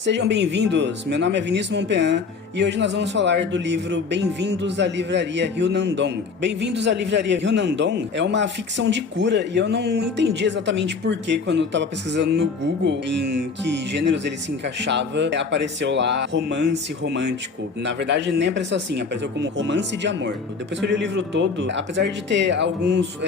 Sejam bem-vindos, meu nome é Vinícius Monpean e hoje nós vamos falar do livro Bem-vindos à Livraria Ryunandong. Bem-vindos à Livraria Ryunandong é uma ficção de cura e eu não entendi exatamente porquê quando eu tava pesquisando no Google em que gêneros ele se encaixava, apareceu lá romance romântico. Na verdade nem apareceu assim, apareceu como romance de amor. Depois que eu li o livro todo, apesar de ter alguns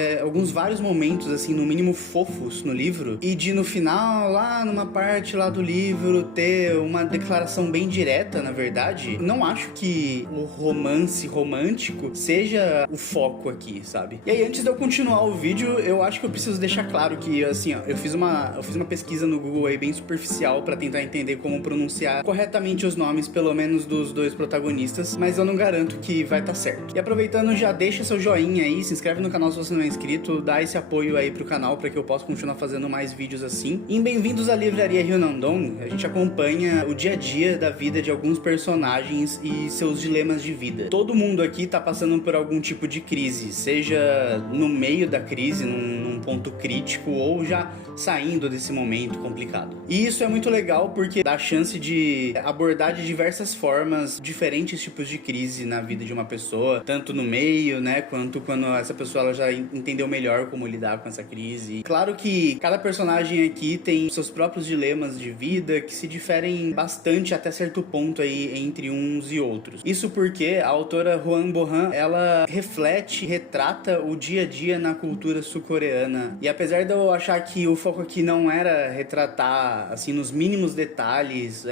vários momentos assim, no mínimo fofos no livro, e de no final, lá numa parte lá do livro, ter uma declaração bem direta, na verdade, não acho que o romance romântico seja o foco aqui, sabe? E aí, antes de eu continuar o vídeo, eu acho que eu preciso deixar claro que, assim, ó, eu fiz uma pesquisa no Google aí bem superficial pra tentar entender como pronunciar corretamente os nomes, pelo menos dos dois protagonistas, mas eu não garanto que vai estar certo. E aproveitando, já deixa seu joinha aí, se inscreve no canal se você não é inscrito, dá esse apoio aí pro canal pra que eu possa continuar fazendo mais vídeos assim. E em Bem-vindos à Livraria Ryunandong, a gente acompanha o dia a dia da vida de alguns personagens e seus dilemas de vida. Todo mundo aqui tá passando por algum tipo de crise, seja no meio da crise, num ponto crítico, ou já saindo desse momento complicado. E isso é muito legal porque dá a chance de abordar de diversas formas diferentes tipos de crise na vida de uma pessoa, tanto no meio, né, quanto quando essa pessoa ela já entendeu melhor como lidar com essa crise. Claro que cada personagem aqui tem seus próprios dilemas de vida que se diferem bastante até certo ponto aí entre uns e outros. Isso porque a autora Hwang Bo-han, ela reflete, retrata o dia a dia na cultura sul-coreana. E apesar de eu achar que o foco aqui não era retratar, assim, nos mínimos detalhes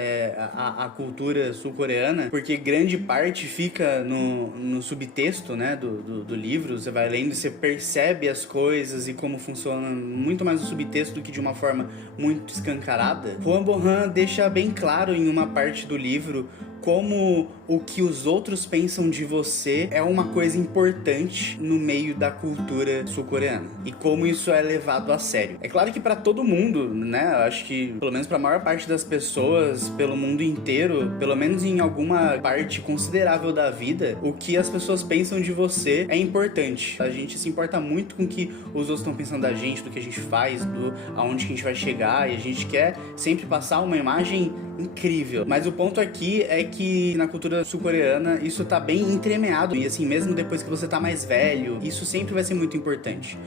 a cultura sul-coreana, porque grande parte fica no subtexto, né, do livro. Você vai lendo e você percebe as coisas e como funciona muito mais no subtexto do que de uma forma muito escancarada. Hwang Bo-han deixa bem claro em uma parte do livro como o que os outros pensam de você é uma coisa importante no meio da cultura sul-coreana e como isso é levado a sério. É claro que para todo mundo, né, eu acho que pelo menos para a maior parte das pessoas pelo mundo inteiro, pelo menos em alguma parte considerável da vida, o que as pessoas pensam de você é importante. A gente se importa muito com o que os outros estão pensando da gente, do que a gente faz, aonde que a gente vai chegar, e a gente quer sempre passar uma imagem incrível. Mas o ponto aqui é que na cultura sul-coreana isso tá bem entremeado, e assim, mesmo depois que você tá mais velho, isso sempre vai ser muito importante.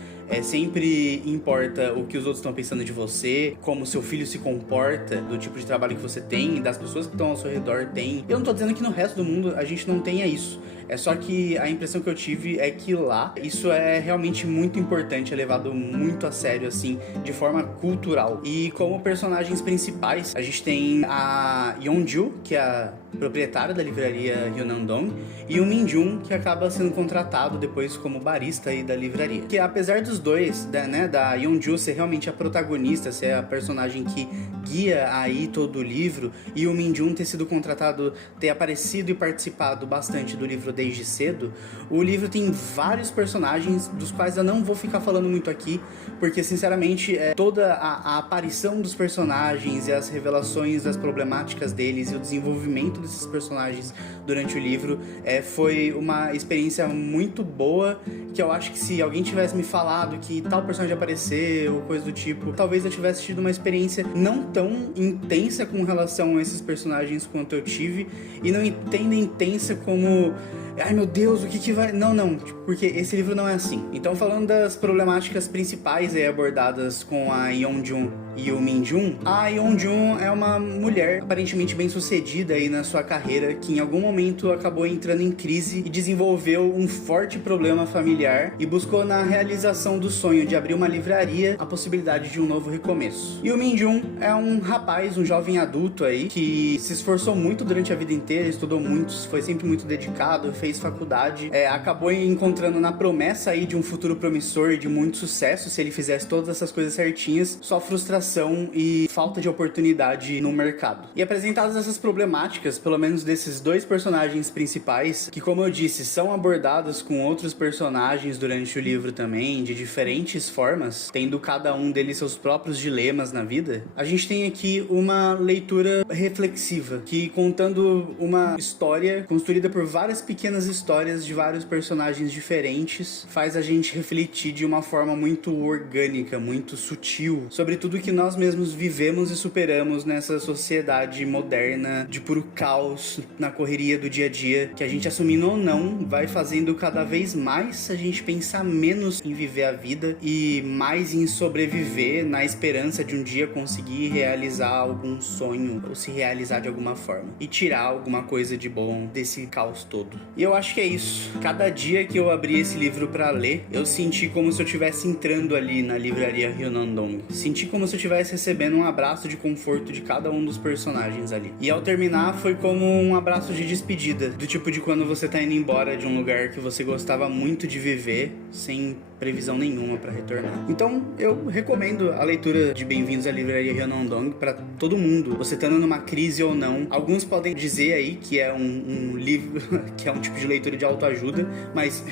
Sempre importa o que os outros estão pensando de você, como seu filho se comporta, do tipo de trabalho que você tem, das pessoas que estão ao seu redor têm. Eu não tô dizendo que no resto do mundo a gente não tenha isso. É só que a impressão que eu tive é que lá isso é realmente muito importante, é levado muito a sério, assim, de forma cultural. E como personagens principais, a gente tem a Yeonju, que é a proprietária da livraria Ryunandong, e o Min-jun, que acaba sendo contratado depois como barista aí da livraria. Que apesar dos dois, da Yeonju ser realmente a protagonista, ser a personagem que guia aí todo o livro, e o Min-jun ter sido contratado, ter aparecido e participado bastante do livro desde cedo, o livro tem vários personagens dos quais eu não vou ficar falando muito aqui, porque sinceramente toda a aparição dos personagens e as revelações das problemáticas deles e o desenvolvimento desses personagens durante o livro foi uma experiência muito boa, que eu acho que se alguém tivesse me falado que tal personagem apareceu ou coisa do tipo, talvez eu tivesse tido uma experiência não tão intensa com relação a esses personagens quanto eu tive, e não entendo intensa como ai meu Deus, o que vai... Não, porque esse livro não é assim. Então, falando das problemáticas principais aí abordadas com a Yeonjun e o Min-jun, a Yeonjun é uma mulher aparentemente bem sucedida aí na sua carreira, que em algum momento acabou entrando em crise e desenvolveu um forte problema familiar e buscou na realização do sonho de abrir uma livraria a possibilidade de um novo recomeço. E o Min-jun é um rapaz, um jovem adulto aí, que se esforçou muito durante a vida inteira, estudou muito, foi sempre muito dedicado, fez faculdade, acabou encontrando na promessa aí de um futuro promissor e de muito sucesso se ele fizesse todas essas coisas certinhas, só frustração e falta de oportunidade no mercado. E apresentadas essas problemáticas, pelo menos desses dois personagens principais, que como eu disse, são abordados com outros personagens durante o livro também, de diferentes formas, tendo cada um deles seus próprios dilemas na vida, a gente tem aqui uma leitura reflexiva, que contando uma história construída por várias pequenas pequenas histórias de vários personagens diferentes faz a gente refletir de uma forma muito orgânica, muito sutil, sobre tudo que nós mesmos vivemos e superamos nessa sociedade moderna de puro caos, na correria do dia a dia, que a gente, assumindo ou não, vai fazendo cada vez mais a gente pensar menos em viver a vida e mais em sobreviver na esperança de um dia conseguir realizar algum sonho ou se realizar de alguma forma e tirar alguma coisa de bom desse caos todo. E eu acho que é isso. Cada dia que eu abri esse livro pra ler, eu senti como se eu estivesse entrando ali na livraria Ryunandong. Senti como se eu estivesse recebendo um abraço de conforto de cada um dos personagens ali. E ao terminar foi como um abraço de despedida, do tipo de quando você tá indo embora de um lugar que você gostava muito de viver, sem previsão nenhuma pra retornar. Então eu recomendo a leitura de Bem-vindos à Livraria Ryunandong pra todo mundo, você estando numa crise ou não. Alguns podem dizer aí que é um livro, que é um tipo de leitura de autoajuda, mas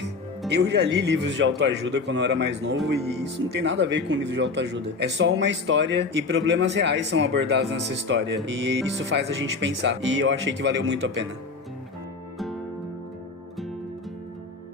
eu já li livros de autoajuda quando eu era mais novo e isso não tem nada a ver com livro de autoajuda. É só uma história e problemas reais são abordados nessa história e isso faz a gente pensar e eu achei que valeu muito a pena.